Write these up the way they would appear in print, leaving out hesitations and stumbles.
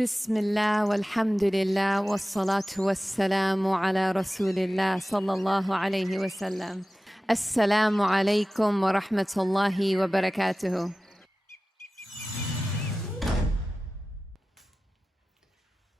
बिस्मिल्लाह वल्हम्दुलिल्लाह वस्सलातु वस्सलामु अला रसूलिल्लाह सल्लल्लाहु अलैहि वसल्लम। अस्सलामु अलैकुम व रहमतुल्लाहि व बरकातुहू।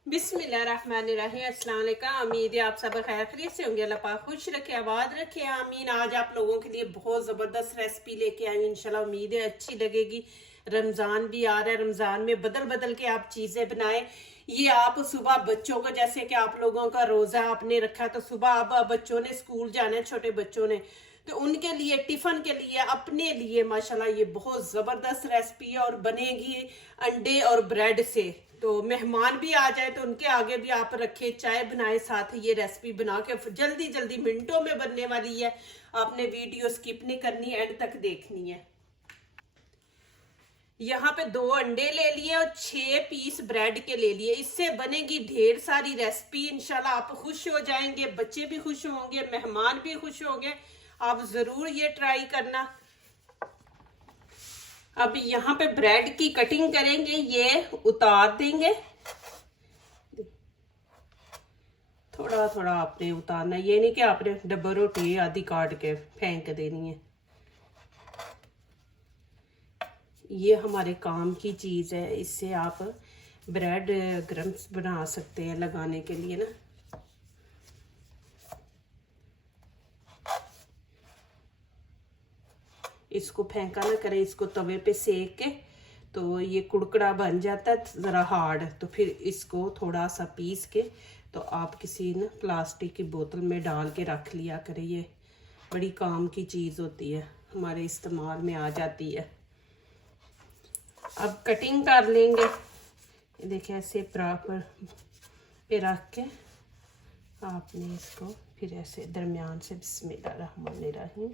बिस्मिल्लाहिर्रहमानिर्रहीम। अस्सलाम वालेकुम। उम्मीद है आप सब खैर खैरियत से होंगे। अल्लाह पाक खुश रखे, आबाद रखे, आमीन। आज आप लोगों के लिए बहुत ज़बरदस्त रेसिपी लेके आई, इंशाल्लाह उम्मीद है अच्छी लगेगी। रमज़ान भी आ रहा है, रमज़ान में बदल बदल के आप चीज़ें बनाएं। ये आप सुबह बच्चों को, जैसे कि आप लोगों का रोज़ा आपने रखा तो सुबह अब बच्चों ने स्कूल जाना है, छोटे बच्चों ने, तो उनके लिए टिफ़िन के लिए, अपने लिए माशाल्लाह ये बहुत ज़बरदस्त रेसिपी है और बनेगी अंडे और ब्रेड से। तो मेहमान भी आ जाए तो उनके आगे भी आप रखे, चाय बनाए, साथ ये रेसिपी बना के जल्दी जल्दी मिनटों में बनने वाली है। आपने वीडियो स्किप नहीं करनी, एंड तक देखनी है। यहाँ पे 2 अंडे ले लिए और 6 पीस ब्रेड के ले लिए। इससे बनेगी ढेर सारी रेसिपी, इंशाल्लाह आप खुश हो जाएंगे, बच्चे भी खुश होंगे, मेहमान भी खुश होंगे। आप जरूर ये ट्राई करना। अब यहाँ पे ब्रेड की कटिंग करेंगे, ये उतार देंगे, थोड़ा थोड़ा आपने उतारना, ये नहीं कि आपने डब्बा रोटी आधी काट के फेंक देनी है। ये हमारे काम की चीज़ है, इससे आप ब्रेड क्रम्स बना सकते हैं लगाने के लिए ना। इसको फेंका ना करें, इसको तवे पे सेक के, तो ये कुड़कड़ा बन जाता है ज़रा हार्ड, तो फिर इसको थोड़ा सा पीस के तो आप किसी ना प्लास्टिक की बोतल में डाल के रख लिया करें। ये बड़ी काम की चीज़ होती है, हमारे इस्तेमाल में आ जाती है। अब कटिंग कर लेंगे, देखिए ऐसे बराबर पे रख के आपने इसको फिर ऐसे दरमियान से बिस्मिल्लाहिर्रहमानिर्रहीम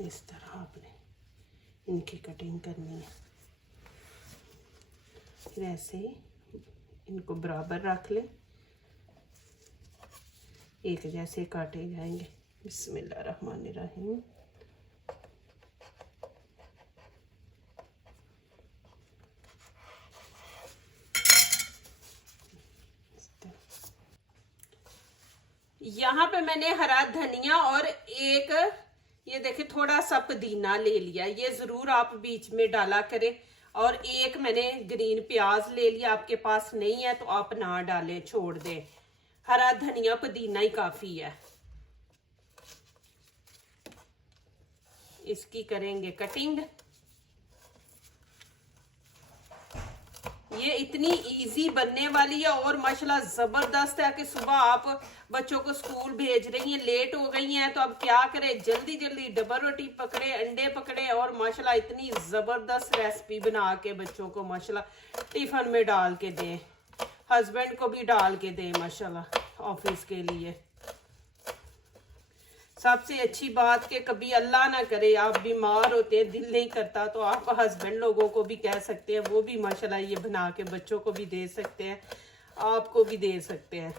इस तरह आपने इनकी कटिंग करनी है। फिर ऐसे ही इनको बराबर रख लें, एक जैसे काटे जाएंगे। बिस्मिल्लाहिर्रहमानिर्रहीम। यहाँ पे मैंने हरा धनिया और एक ये देखिए थोड़ा सा पुदीना ले लिया, ये जरूर आप बीच में डाला करें। और एक मैंने ग्रीन प्याज ले लिया, आपके पास नहीं है तो आप ना डालें, छोड़ दें। हरा धनिया पुदीना ही काफी है। इसकी करेंगे कटिंग। ये इतनी इजी बनने वाली है और माशाल्लाह जबरदस्त है कि सुबह आप बच्चों को स्कूल भेज रही हैं, लेट हो गई हैं, तो अब क्या करें, जल्दी जल्दी डबल रोटी पकड़े, अंडे पकड़े और माशाल्लाह इतनी जबरदस्त रेसिपी बना के बच्चों को माशाल्लाह टिफिन में डाल के दें, हस्बैंड को भी डाल के दें माशाल्लाह ऑफिस के लिए। सबसे अच्छी बात कि कभी अल्लाह ना करे आप बीमार होते हैं, दिल नहीं करता, तो आप हस्बैंड लोगों को भी कह सकते हैं, वो भी माशाल्लाह ये बना के बच्चों को भी दे सकते हैं, आपको भी दे सकते हैं।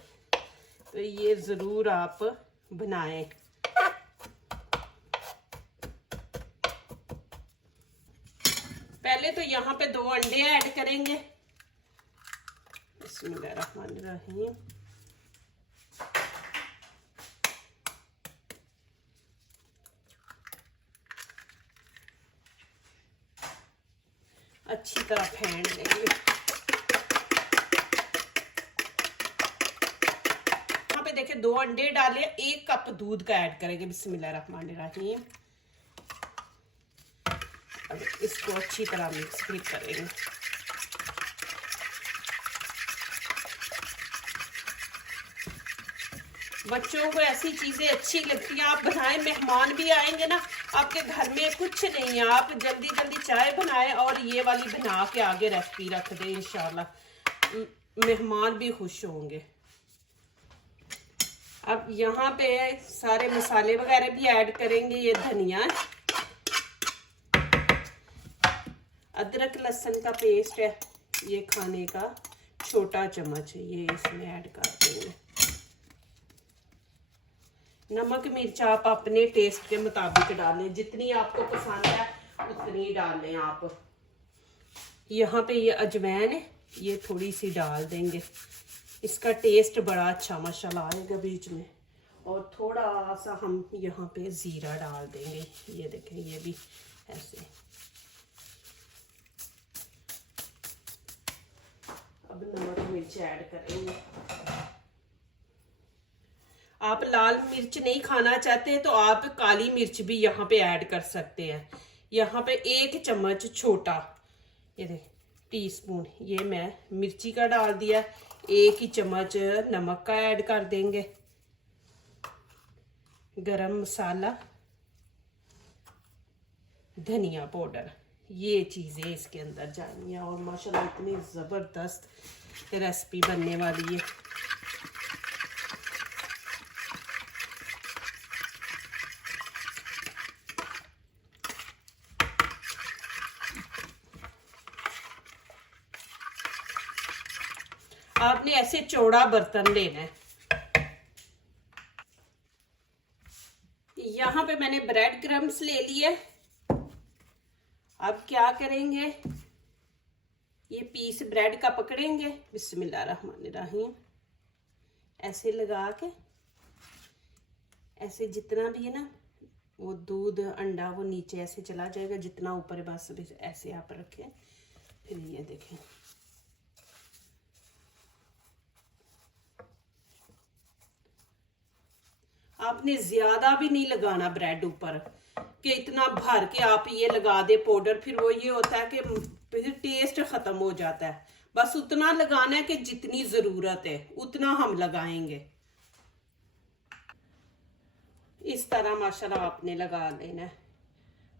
तो ये ज़रूर आप बनाएं। पहले तो यहाँ पे 2 अंडे ऐड करेंगे। बिस्मिल्लाहिर्रहमानिर्रहीम। अच्छी तरह फेंट लेंगे। यहाँ पे देखिए 2 अंडे डाले, 1 कप दूध का ऐड करेंगे। बिस्मिल्लाहिर्रहमानिर्रहीम। अब इसको अच्छी तरह मिक्स भी करेंगे। बच्चों को ऐसी चीजें अच्छी लगती हैं, आप बनाएं, मेहमान भी आएंगे ना, आपके घर में कुछ नहीं है, आप जल्दी जल्दी चाय बनाएं और ये वाली बना के आगे रेसिपी रख दें, इंशाल्लाह मेहमान भी खुश होंगे। अब यहाँ पे सारे मसाले वगैरह भी ऐड करेंगे। ये धनिया, अदरक लहसुन का पेस्ट है, ये खाने का छोटा चम्मच है, ये इसमें ऐड कर देंगे। नमक मिर्च आप अपने टेस्ट के मुताबिक डालें, जितनी आपको पसंद है उतनी डाल लें आप। यहाँ पे ये अजवाइन है, ये थोड़ी सी डाल देंगे, इसका टेस्ट बड़ा अच्छा माशाल्लाह आएगा बीच में। और थोड़ा सा हम यहाँ पे ज़ीरा डाल देंगे, ये देखें ये भी ऐसे। अब नमक मिर्च ऐड करेंगे। आप लाल मिर्च नहीं खाना चाहते तो आप काली मिर्च भी यहाँ पे ऐड कर सकते हैं। यहाँ पे 1 चम्मच छोटा, ये देख टीस्पून, ये मैं मिर्ची का डाल दिया। 1 ही चम्मच नमक का ऐड कर देंगे। गरम मसाला, धनिया पाउडर, ये चीज़ें इसके अंदर जानी है। और माशाल्लाह इतनी ज़बरदस्त रेसिपी बनने वाली है। आपने ऐसे चौड़ा बर्तन लेना है। यहाँ पे मैंने ब्रेड क्रम्स ले लिए। अब क्या करेंगे, ये पीस ब्रेड का पकड़ेंगे, बिस्मिल्लाहिर्रहमानिर्रहीम, ऐसे लगा के, ऐसे जितना भी है ना वो दूध अंडा वो नीचे ऐसे चला जाएगा, जितना ऊपर है बस ऐसे आप रखें। फिर ये देखें, आपने ज्यादा भी नहीं लगाना ब्रेड ऊपर कि इतना भर के आप ये लगा दे पाउडर, फिर वो ये होता है कि फिर टेस्ट खत्म हो जाता है। बस उतना लगाना है कि जितनी जरूरत है उतना हम लगाएंगे। इस तरह माशाल्लाह आपने लगा लेना है।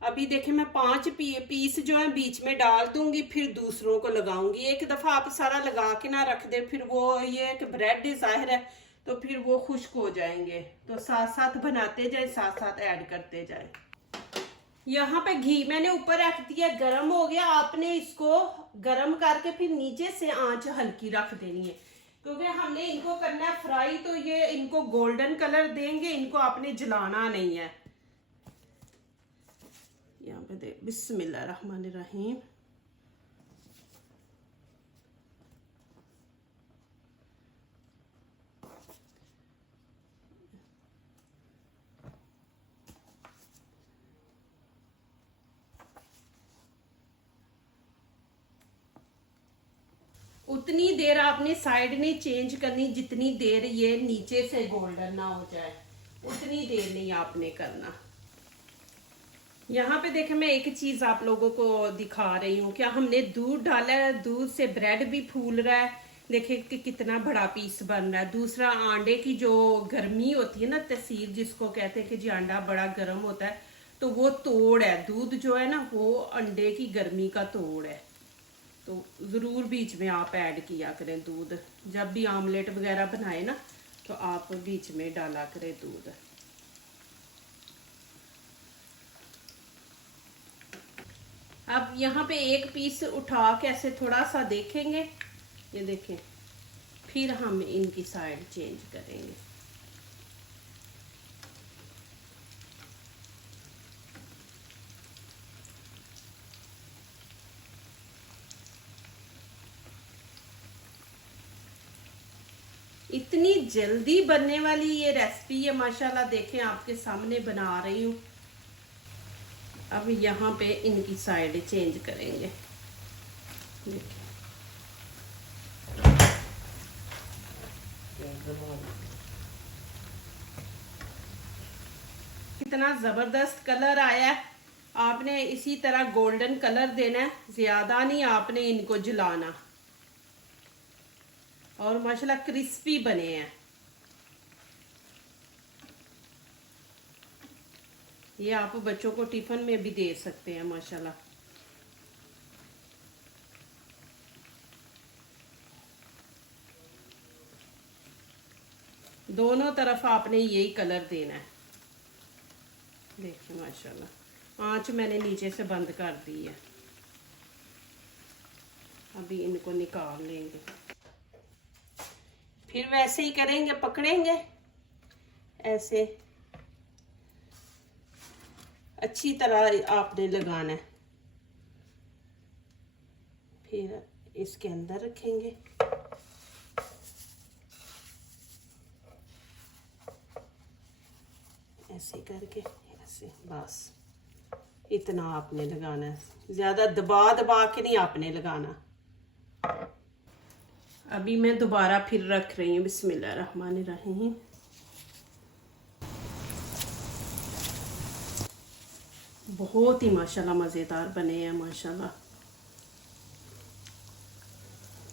अभी देखें मैं 5 पीस जो है बीच में डाल दूंगी, फिर दूसरों को लगाऊंगी। एक दफा आप सारा लगा के ना रख दे, फिर वो ये कि ब्रेड जाहिर है तो फिर वो खुश्क हो जाएंगे। तो साथ साथ बनाते जाए, साथ साथ ऐड करते जाए। यहाँ पे घी मैंने ऊपर रख दिया, गरम हो गया। आपने इसको गरम करके फिर नीचे से आंच हल्की रख देनी है, क्योंकि हमने इनको करना है फ्राई, तो ये इनको गोल्डन कलर देंगे, इनको आपने जलाना नहीं है। यहाँ पे दे बिस्मिल्लाहिर्रहमानिर्रहीम। उतनी देर आपने साइड नहीं चेंज करनी जितनी देर ये नीचे से गोल्डन ना हो जाए, उतनी देर नहीं आपने करना। यहाँ पे देखें मैं एक चीज आप लोगों को दिखा रही हूँ, क्या हमने दूध डाला है, दूध से ब्रेड भी फूल रहा है। देखें कि कितना बड़ा पीस बन रहा है। दूसरा अंडे की जो गर्मी होती है ना, तसीर जिसको कहते हैं कि जी अंडा बड़ा गर्म होता है, तो वो तोड़ है। दूध जो है ना वो अंडे की गर्मी का तोड़ है। तो ज़रूर बीच में आप ऐड किया करें दूध, जब भी आमलेट वगैरह बनाए ना तो आप बीच में डाला करें दूध। अब यहाँ पे एक पीस उठा के ऐसे थोड़ा सा देखेंगे, ये देखें, फिर हम इनकी साइड चेंज करेंगे। इतनी जल्दी बनने वाली ये रेसिपी है माशाल्लाह। देखें आपके सामने बना रही हूँ। अब यहाँ पे इनकी साइड चेंज करेंगे। देखिए कितना जबरदस्त कलर आया है। आपने इसी तरह गोल्डन कलर देना है, ज्यादा नहीं आपने इनको जलाना। और माशाल्लाह क्रिस्पी बने हैं। ये आप बच्चों को टिफिन में भी दे सकते हैं माशाल्लाह। दोनों तरफ आपने यही कलर देना है। देखिए माशाल्लाह आंच मैंने नीचे से बंद कर दी है। अभी इनको निकाल लेंगे, फिर वैसे ही करेंगे, पकड़ेंगे ऐसे। अच्छी तरह आपने लगाना है। फिर इसके अंदर रखेंगे। ऐसे करके, ऐसे, बस इतना आपने लगाना है, ज्यादा दबा दबा के नहीं आपने लगाना। अभी मैं दोबारा फिर रख रही हूँ। बिस्मिल्लाहिर्रहमानिर्रहीम। बहुत ही माशाल्लाह मज़ेदार बने हैं माशाल्लाह।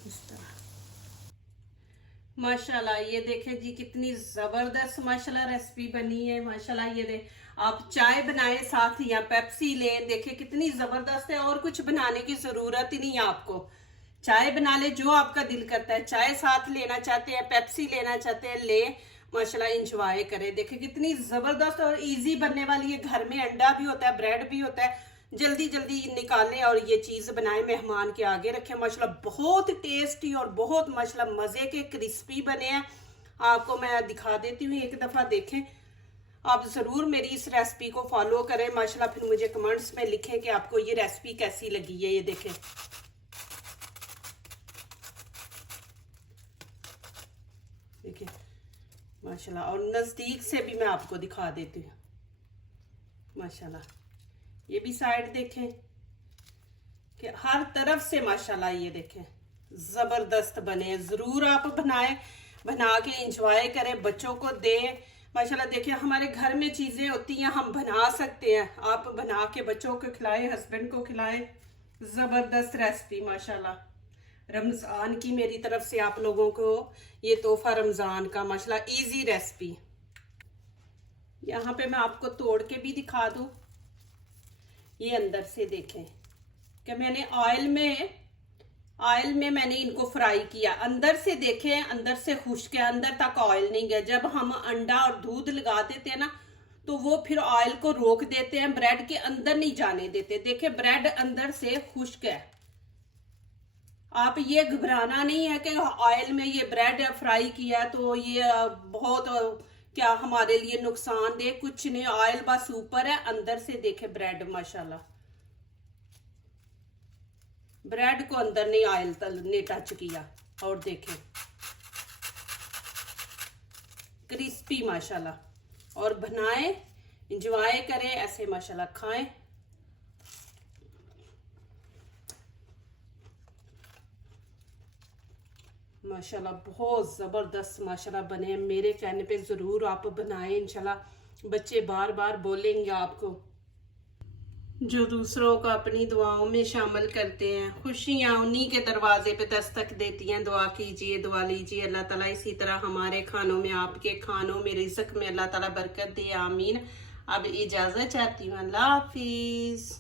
इस तरह माशाल्लाह ये देखें जी कितनी ज़बरदस्त माशाल्लाह रेसिपी बनी है माशाल्लाह। ये दे आप चाय बनाए साथ या पेप्सी लें, देखें कितनी ज़बरदस्त है। और कुछ बनाने की ज़रूरत ही नहीं है आपको। चाय बना ले, जो आपका दिल करता है, चाय साथ लेना चाहते हैं, पेप्सी लेना चाहते हैं, ले माशाल्लाह इंजॉय करें। देखें कितनी ज़बरदस्त और इजी बनने वाली है। घर में अंडा भी होता है, ब्रेड भी होता है, जल्दी जल्दी निकालें और ये चीज़ बनाएं, मेहमान के आगे रखें। माशाल्लाह बहुत टेस्टी और बहुत माशाल्लाह मज़े के क्रिस्पी बने हैं। आपको मैं दिखा देती हूँ, एक दफ़ा देखें। आप ज़रूर मेरी इस रेसिपी को फॉलो करें माशाल्लाह। फिर मुझे कमेंट्स में लिखें कि आपको ये रेसिपी कैसी लगी है। ये देखें, देखिए माशाल्लाह। और नज़दीक से भी मैं आपको दिखा देती हूँ माशाल्लाह। ये भी साइड देखें कि हर तरफ से माशाल्लाह ये देखें ज़बरदस्त बने। ज़रूर आप बनाएं, बना के इंजॉय करें, बच्चों को दें माशाल्लाह। देखिए हमारे घर में चीज़ें होती हैं, हम बना सकते हैं। आप बना के बच्चों को खिलाएं, हस्बैंड को खिलाएं। ज़बरदस्त रेसिपी माशाल्लाह। रमज़ान की मेरी तरफ से आप लोगों को ये तोहफा रमज़ान का माशाल्लाह इजी रेसिपी। यहाँ पे मैं आपको तोड़ के भी दिखा दूँ। ये अंदर से देखें कि मैंने ऑयल में मैंने इनको फ्राई किया। अंदर से देखें, अंदर से खुश्क है, अंदर तक ऑयल नहीं गया। जब हम अंडा और दूध लगा देते हैं ना, तो वो फिर ऑयल को रोक देते हैं, ब्रेड के अंदर नहीं जाने देते। देखें ब्रेड अंदर से खुश्क है। आप ये घबराना नहीं है कि ऑयल में ये ब्रेड फ्राई किया तो ये बहुत क्या हमारे लिए नुकसानदेह, कुछ नहीं। ऑयल बस ऊपर है, अंदर से देखे ब्रेड माशाल्लाह, ब्रेड को अंदर नहीं ऑयल ने टच किया। और देखें क्रिस्पी माशाल्लाह। और बनाएं, इंजॉय करें, ऐसे माशाल्लाह खाएं। माशाल्लाह बहुत ज़बरदस्त माशाल्लाह बने। मेरे कहने पे ज़रूर आप बनाएं, इंशाल्लाह बच्चे बार बार बोलेंगे आपको। जो दूसरों को अपनी दुआओं में शामिल करते हैं, खुशियाँ उन्हीं के दरवाजे पे दस्तक देती हैं। दुआ कीजिए, दुआ लीजिए, अल्लाह ताला इसी तरह हमारे खानों में, आपके खानों में, रिज़्क़ में अल्लाह ताला बरकत दे, आमीन। अब इजाज़त चाहती हूँ, अल्लाह हाफिज़।